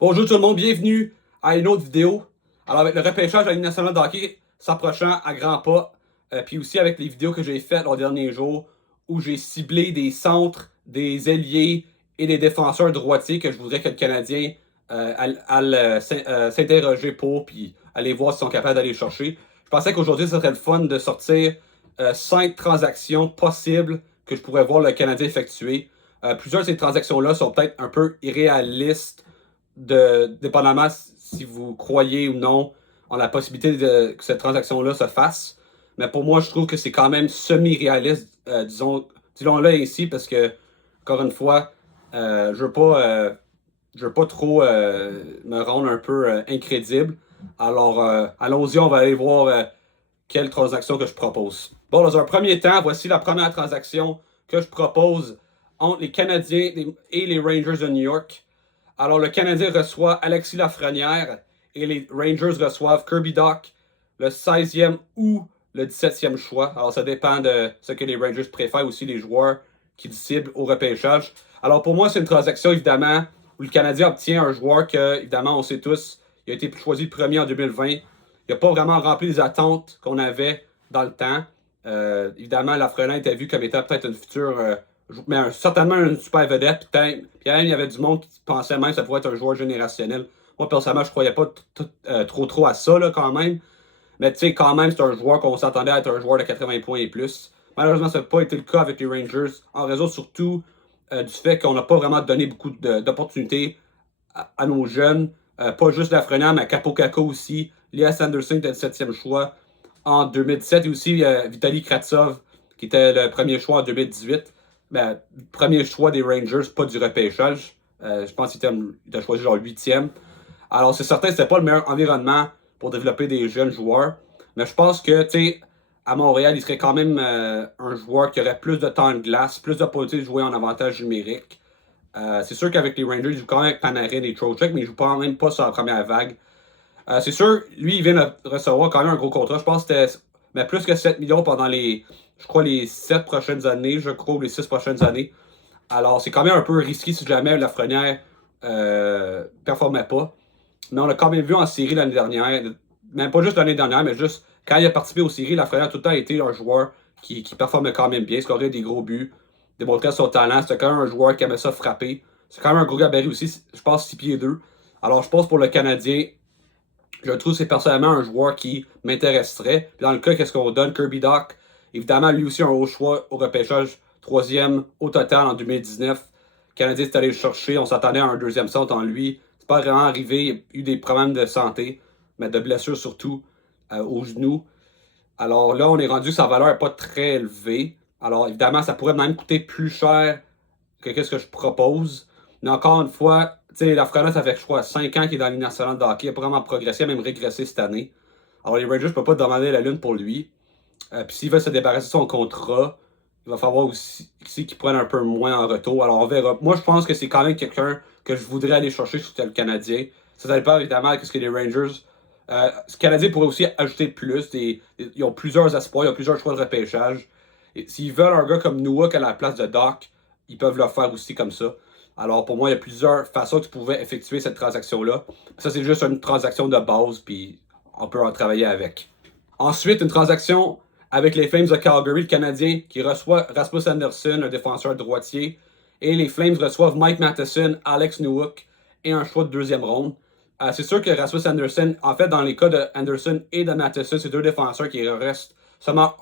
Bonjour tout le monde, bienvenue à une autre vidéo. Alors avec le repêchage de la Ligue nationale de hockey s'approchant à grands pas, puis aussi avec les vidéos que j'ai faites lors des derniers jours où j'ai ciblé des centres, des ailiers et des défenseurs droitiers que je voudrais que le Canadien aille s'interroger pour, puis aller voir s'ils sont capables d'aller chercher. Je pensais qu'aujourd'hui, ce serait le fun de sortir 5 transactions possibles que je pourrais voir le Canadien effectuer. Plusieurs de ces transactions-là sont peut-être un peu irréalistes dépendamment si vous croyez ou non en la possibilité que cette transaction-là se fasse. Mais pour moi, je trouve que c'est quand même semi-réaliste, disons-le ainsi, parce que, encore une fois, je veux pas trop me rendre un peu incrédible. Alors, allons-y, on va aller voir quelle transaction que je propose. Bon, dans un premier temps, voici la première transaction que je propose entre les Canadiens et les Rangers de New York. Alors, le Canadien reçoit Alexis Lafrenière et les Rangers reçoivent Kirby Dach, le 16e ou le 17e choix. Alors, ça dépend de ce que les Rangers préfèrent, aussi les joueurs qu'ils ciblent au repêchage. Alors, pour moi, c'est une transaction, évidemment, où le Canadien obtient un joueur que, évidemment, on sait tous, il a été choisi premier en 2020. Il n'a pas vraiment rempli les attentes qu'on avait dans le temps. Évidemment, Lafrenière était vu comme étant peut-être une future mais certainement une super vedette. Puis il y avait du monde qui pensait même que ça pourrait être un joueur générationnel. Moi, personnellement, je croyais pas trop à ça, là, quand même. Mais tu sais, quand même, c'est un joueur qu'on s'attendait à être un joueur de 80 points et plus. Malheureusement, ça n'a pas été le cas avec les Rangers, en raison surtout du fait qu'on n'a pas vraiment donné beaucoup d'opportunités à nos jeunes. Pas juste Lafrenière, mais Capo Caco aussi. Lias Anderson était le 7e choix en 2017. Et aussi Vitaly Kratsov, qui était le premier choix en 2018. Ben, premier choix des Rangers, pas du repêchage. Je pense qu'il était choisi genre 8e. Alors, c'est certain que c'était pas le meilleur environnement pour développer des jeunes joueurs. Mais je pense que, tu sais, à Montréal, il serait quand même un joueur qui aurait plus de temps de glace, plus d'opportunités de jouer en avantage numérique. C'est sûr qu'avec les Rangers, il joue quand même avec Panarin et Trocheck, mais il joue quand même pas sur la première vague. C'est sûr, lui, il vient de recevoir quand même un gros contrat. Je pense que c'était plus que 7 millions pendant je crois, les 7 prochaines années, je crois, ou les 6 prochaines années. Alors, c'est quand même un peu risqué si jamais Lafrenière performait pas. Mais on l'a quand même vu en série l'année dernière. Même pas juste l'année dernière, mais juste quand il a participé aux séries, Lafrenière a tout le temps été un joueur qui performait quand même bien, scorait des gros buts, démontrait son talent. C'était quand même un joueur qui aimait ça frapper. C'est quand même un gros gabarit aussi, je pense 6 pieds 2. Alors, je pense pour le Canadien, je trouve que c'est personnellement un joueur qui m'intéresserait. Puis dans le cas, qu'est-ce qu'on donne? Kirby Dach, évidemment, lui aussi un haut choix au repêchage, 3e au total en 2019. Le Canadien est allé le chercher, on s'attendait à un deuxième centre en lui. C'est pas vraiment arrivé, il y a eu des problèmes de santé, mais de blessures surtout au genou. Alors là, on est rendu, sa valeur n'est pas très élevée. Alors évidemment, ça pourrait même coûter plus cher que qu'est-ce que je propose. Mais encore une fois, tu sais, Lafrenière, ça fait, je crois, 5 ans qu'il est dans la Ligue nationale de hockey. Il n'a pas vraiment progressé, il a même régressé cette année. Alors, les Rangers ne peuvent pas demander la lune pour lui. Puis s'il veut se débarrasser de son contrat, il va falloir aussi qu'il prenne un peu moins en retour. Alors, on verra. Moi, je pense que c'est quand même quelqu'un que je voudrais aller chercher sur le Canadien. Ça dépend évidemment de ce que les Rangers. Le Canadien pourrait aussi ajouter plus. Ils ont plusieurs espoirs, ils ont plusieurs choix de repêchage. S'ils veulent un gars comme Nowak à la place de Doc, ils peuvent le faire aussi comme ça. Alors, pour moi, il y a plusieurs façons que tu pouvais effectuer cette transaction-là. Ça, c'est juste une transaction de base, puis on peut en travailler avec. Ensuite, une transaction avec les Flames de Calgary, le Canadien, qui reçoit Rasmus Anderson, un défenseur droitier. Et les Flames reçoivent Mike Matheson, Alex Newhook et un choix de deuxième ronde. C'est sûr que Rasmus Anderson, en fait, dans les cas de Anderson et de Matheson, c'est deux défenseurs qui restent seulement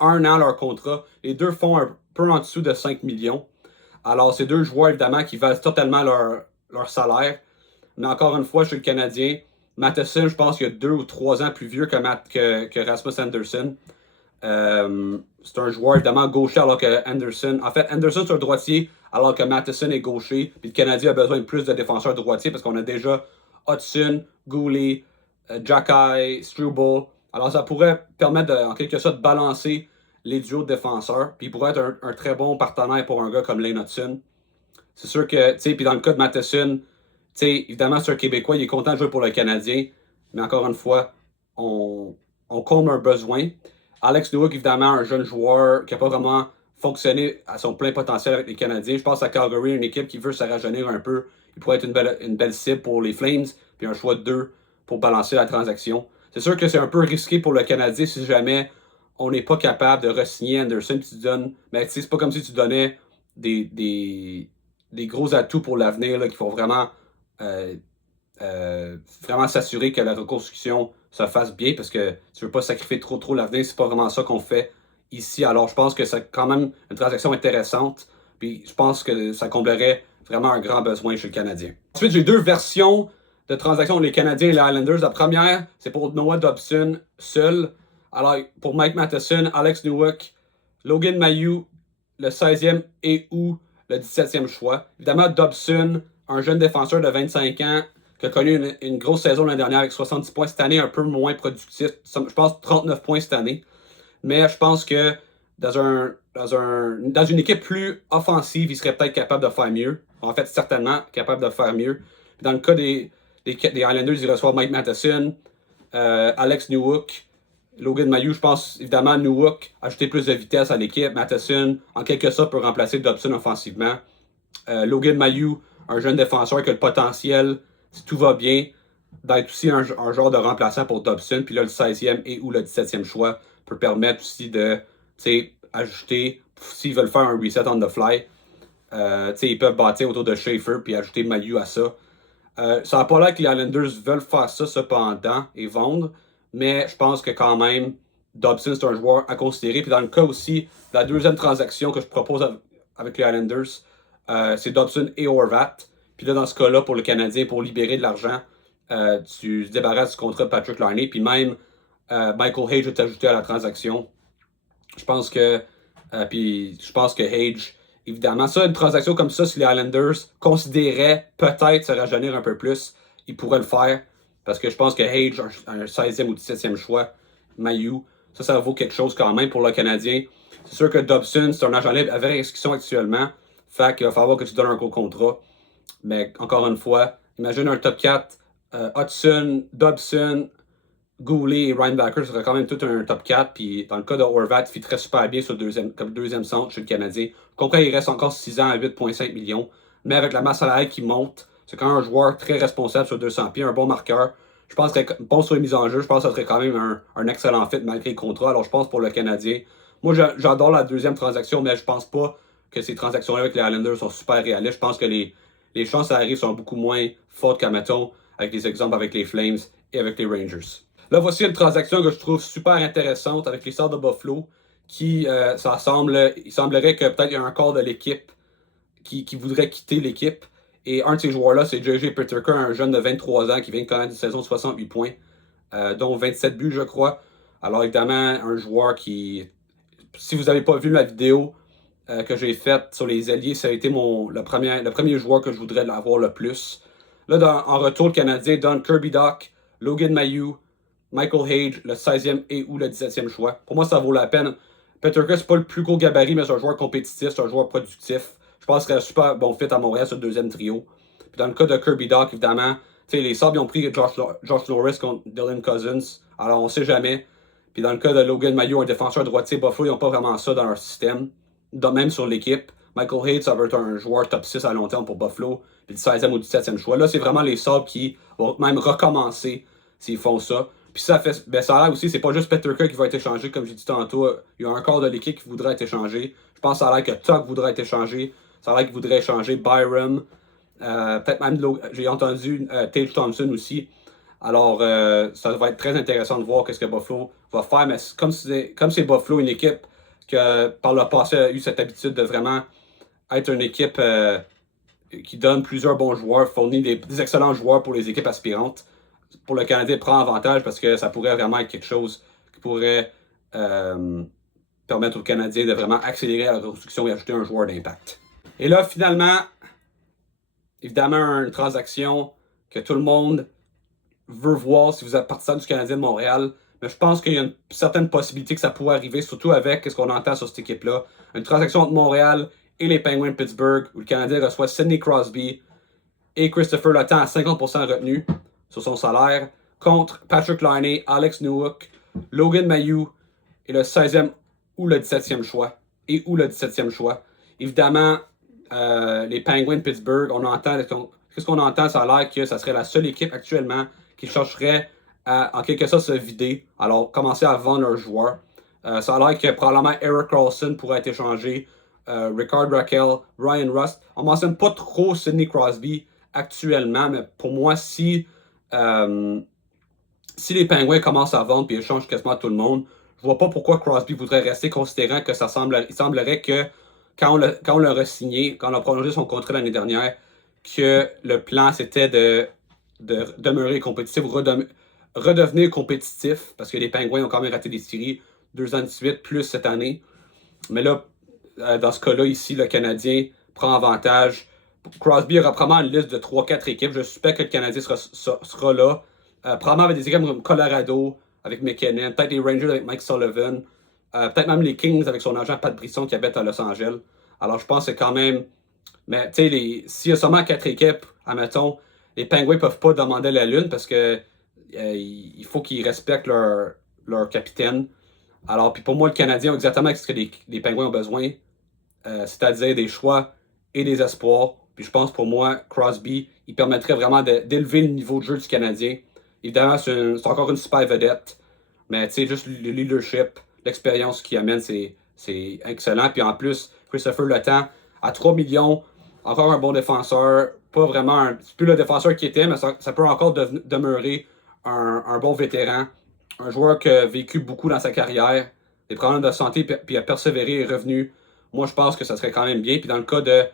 un an leur contrat. Les deux font un peu en dessous de 5 millions. Alors, c'est deux joueurs, évidemment, qui valent totalement leur salaire. Mais encore une fois, je suis le Canadien. Matheson, je pense qu'il y a 2 ou 3 ans plus vieux que Rasmus Anderson. C'est un joueur, évidemment, gaucher, alors que Anderson... En fait, Anderson, c'est un droitier, alors que Matheson est gaucher. Puis le Canadien a besoin de plus de défenseurs droitiers parce qu'on a déjà Hudson, Goulet, Jacky, Struble. Alors, ça pourrait permettre, en quelque sorte, de balancer les duos de défenseurs. Puis il pourrait être un très bon partenaire pour un gars comme Lane Hudson. C'est sûr que, tu sais, puis dans le cas de Matheson, tu sais, évidemment, c'est un Québécois, il est content de jouer pour le Canadien. Mais encore une fois, on comble un besoin. Alex Newhook, évidemment, un jeune joueur qui n'a pas vraiment fonctionné à son plein potentiel avec les Canadiens. Je pense à Calgary, une équipe qui veut se rajeunir un peu. il pourrait être une belle cible pour les Flames, puis un choix de 2 pour balancer la transaction. C'est sûr que c'est un peu risqué pour le Canadien si jamais on n'est pas capable de re-signer Anderson, puis tu donnes. Mais c'est pas comme si tu donnais des gros atouts pour l'avenir qu'il faut vraiment, vraiment s'assurer que la reconstruction se fasse bien parce que tu veux pas sacrifier trop l'avenir. C'est pas vraiment ça qu'on fait ici. Alors je pense que c'est quand même une transaction intéressante. Puis je pense que ça comblerait vraiment un grand besoin chez le Canadien. Ensuite, j'ai 2 versions de transactions les Canadiens et les Islanders. La première, c'est pour Noah Dobson seul. Alors, pour Mike Matheson, Alex Nowak, Logan Mailloux, le 16e et ou le 17e choix. Évidemment, Dobson, un jeune défenseur de 25 ans qui a connu une grosse saison l'année dernière avec 70 points. Cette année, un peu moins productif. Je pense 39 points cette année. Mais je pense que dans une équipe plus offensive, il serait peut-être capable de faire mieux. En fait, certainement capable de faire mieux. Dans le cas des Islanders, ils reçoivent Mike Matheson, Alex Newhook, Logan Mailloux. Je pense évidemment Newhook ajouter plus de vitesse à l'équipe. Matheson, en quelque sorte, peut remplacer Dobson offensivement. Logan Mailloux, un jeune défenseur qui a le potentiel, si tout va bien, d'être aussi un genre de remplaçant pour Dobson. Puis là, le 16e et ou le 17e choix peut permettre aussi de ajouter, s'ils veulent faire un reset on the fly, ils peuvent bâtir autour de Schaefer puis ajouter Mailloux à ça. Ça n'a pas l'air que les Islanders veulent faire ça cependant et vendre, mais je pense que quand même, Dobson, c'est un joueur à considérer. Puis dans le cas aussi, de la deuxième transaction que je propose avec les Islanders, c'est Dobson et Horvat. Puis là, dans ce cas-là, pour le Canadien, pour libérer de l'argent, tu te débarrasses du contrat de Patrick Laine. Puis même, Michael Hage est ajouté à la transaction. Je pense que Hage, évidemment, ça, une transaction comme ça, si les Islanders considéraient peut-être se rajeunir un peu plus, ils pourraient le faire. Parce que je pense que Hage, un 16e ou 17e choix, Mailloux, ça vaut quelque chose quand même pour le Canadien. C'est sûr que Dobson, c'est un agent libre avec restriction actuellement. Fait qu'il va falloir que tu donnes un gros contrat. Mais encore une fois, imagine un top 4, Hudson, Dobson, Goulet et Reinbacker serait quand même tout un top 4. Puis dans le cas de Horvat, il fit très super bien sur comme deuxième centre chez le Canadien. Je comprends qu'il reste encore 6 ans à 8,5 millions. Mais avec la masse salariale qui monte, c'est quand même un joueur très responsable sur 200 pieds, un bon marqueur. Je pense qu'il bon sur les mises en jeu. Je pense que ça serait quand même un excellent fit malgré le contrat. Alors je pense pour le Canadien. Moi, j'adore la deuxième transaction, mais je pense pas que ces transactions-là avec les Islanders sont super réalistes. Je pense que les chances à arriver sont beaucoup moins fortes qu'à, mettons, avec des exemples avec les Flames et avec les Rangers. Là, voici une transaction que je trouve super intéressante avec les Stars de Buffalo qui, il semblerait que peut-être il y a un quart de l'équipe qui voudrait quitter l'équipe. Et un de ces joueurs-là, c'est J.J. Peterka, un jeune de 23 ans qui vient de connaître une saison de 68 points, dont 27 buts, je crois. Alors, évidemment, un joueur qui, si vous n'avez pas vu la vidéo que j'ai faite sur les alliés, ça a été le premier joueur que je voudrais avoir le plus. Là, en retour, le Canadien donne Kirby Dach, Logan Mailloux, Michael Hage, le 16e et ou le 17e choix. Pour moi, ça vaut la peine. Peterka, c'est pas le plus gros gabarit, mais c'est un joueur compétitif, c'est un joueur productif. Je pense qu'il serait un super bon fit à Montréal sur le deuxième trio. Puis dans le cas de Kirby Dach, évidemment, les Sabres ont pris Josh Norris contre Dylan Cousins. Alors, on sait jamais. Puis dans le cas de Logan Mailloux, un défenseur droitier, Buffalo, ils n'ont pas vraiment ça dans leur système. Même sur l'équipe. Michael Hage, ça va être un joueur top 6 à long terme pour Buffalo. Puis le 16e ou 17e choix. Là, c'est vraiment les Sabres qui vont même recommencer s'ils font ça. Puis ça a l'air aussi, c'est pas juste Peterka qui va être échangé, comme j'ai dit tantôt. Il y a un quart de l'équipe qui voudrait être échangé. Je pense que ça a l'air que Tuck voudrait être échangé. Ça a l'air qu'il voudrait échanger Byram. Peut-être même, j'ai entendu Tage Thompson aussi. Alors, ça va être très intéressant de voir ce que Buffalo va faire. Mais comme c'est Buffalo, une équipe que par le passé a eu cette habitude de vraiment être une équipe qui donne plusieurs bons joueurs, fournit des excellents joueurs pour les équipes aspirantes. Pour le Canadien, prend avantage parce que ça pourrait vraiment être quelque chose qui pourrait permettre aux Canadiens de vraiment accélérer la reconstruction et ajouter un joueur d'impact. Et là, finalement, évidemment, une transaction que tout le monde veut voir si vous êtes partisan du Canadien de Montréal. Mais je pense qu'il y a une certaine possibilité que ça pourrait arriver, surtout avec ce qu'on entend sur cette équipe-là. Une transaction entre Montréal et les Penguins de Pittsburgh, où le Canadien reçoit Sidney Crosby et Christopher Letang à 50% retenu sur son salaire, contre Patrick Laine, Alex Newhook, Logan Mailloux et le 16e ou le 17e choix. Évidemment, les Penguins de Pittsburgh, on entend qu'est-ce qu'on entend? Ça a l'air que ça serait la seule équipe actuellement qui chercherait à, en quelque sorte, se vider. Alors, commencer à vendre leurs joueurs. Ça a l'air que probablement Eric Carlson pourrait être échangé. Rickard Rakell, Ryan Rust. On ne mentionne pas trop Sidney Crosby actuellement, mais pour moi, si les Penguins commencent à vendre et échangent quasiment tout le monde, je vois pas pourquoi Crosby voudrait rester, considérant que il semblerait que quand on l'a re-signé, quand on a prolongé son contrat l'année dernière, que le plan c'était de demeurer compétitif, redevenir compétitif, parce que les Penguins ont quand même raté des séries 2 ans de suite, plus cette année. Mais là, dans ce cas-là, ici, le Canadien prend avantage. Crosby aura probablement une liste de 3-4 équipes. Je suspecte que le Canadien sera là. Probablement avec des équipes comme Colorado, avec McKinnon, peut-être les Rangers avec Mike Sullivan, peut-être même les Kings avec son agent Pat Brisson qui habite à Los Angeles. Alors je pense que quand même. Mais tu sais, s'il y a seulement 4 équipes, admettons, les Penguins ne peuvent pas demander la Lune parce que il faut qu'ils respectent leur capitaine. Alors, puis pour moi, le Canadien a exactement ce que les Penguins ont besoin, c'est-à-dire des choix et des espoirs. Puis je pense pour moi, Crosby, il permettrait vraiment d'élever le niveau de jeu du Canadien. Évidemment, c'est encore une super vedette, mais tu sais, juste le leadership, l'expérience qu'il amène, c'est excellent. Puis en plus, Christopher Le Temps, à 3 millions, encore un bon défenseur, pas vraiment c'est plus le défenseur qu'il était, mais ça peut encore demeurer un bon vétéran, un joueur qui a vécu beaucoup dans sa carrière, des problèmes de santé, puis a persévéré et est revenu. Moi, je pense que ça serait quand même bien. Puis dans le cas de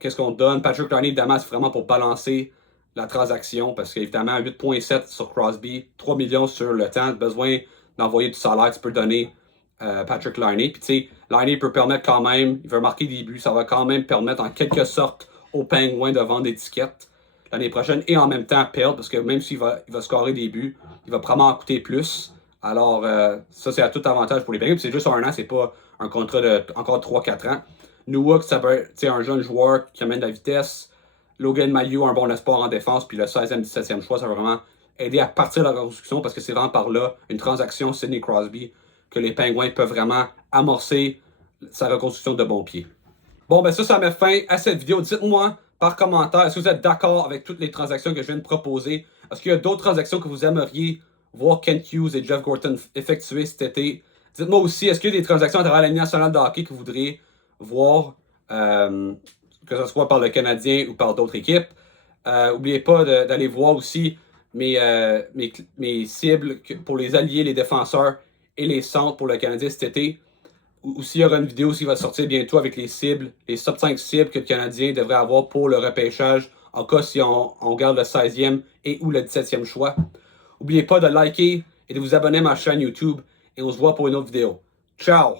qu'est-ce qu'on donne, Patrick Laine, évidemment, c'est vraiment pour balancer la transaction, parce qu'évidemment, 8,7 sur Crosby, 3 millions sur Le Temps, besoin d'envoyer du salaire, tu peux donner Patrick Laine. Puis tu sais, Laine peut permettre quand même, il veut marquer des buts, ça va quand même permettre en quelque sorte aux Penguins de vendre des tickets l'année prochaine et en même temps perdre, parce que même s'il va scorer des buts, il va probablement en coûter plus. Alors, ça, c'est à tout avantage pour les Penguins. Puis c'est juste un an, c'est pas un contrat de encore 3-4 ans. Newhook, ça peut être un jeune joueur qui amène de la vitesse. Logan Mailloux, un bon espoir en défense. Puis le 16e, 17e choix, ça va vraiment aider à partir de la reconstruction parce que c'est vraiment par là, une transaction Sidney Crosby, que les Penguins peuvent vraiment amorcer sa reconstruction de bon pied. Bon, ben ça met fin à cette vidéo. Dites-moi par commentaire, est-ce que vous êtes d'accord avec toutes les transactions que je viens de proposer? Est-ce qu'il y a d'autres transactions que vous aimeriez voir Kent Hughes et Jeff Gorton effectuer cet été? Dites-moi aussi, est-ce qu'il y a des transactions à travers la Ligue nationale de hockey que vous voudriez voir, que ce soit par le Canadien ou par d'autres équipes? N'oubliez pas d'aller voir aussi mes cibles pour les alliés, les défenseurs et les centres pour le Canadien cet été. Aussi, il y aura une vidéo qui va sortir bientôt avec les cibles, les top 5 cibles que le Canadien devrait avoir pour le repêchage en cas si on garde le 16e et ou le 17e choix. N'oubliez pas de liker et de vous abonner à ma chaîne YouTube et on se voit pour une autre vidéo. Ciao!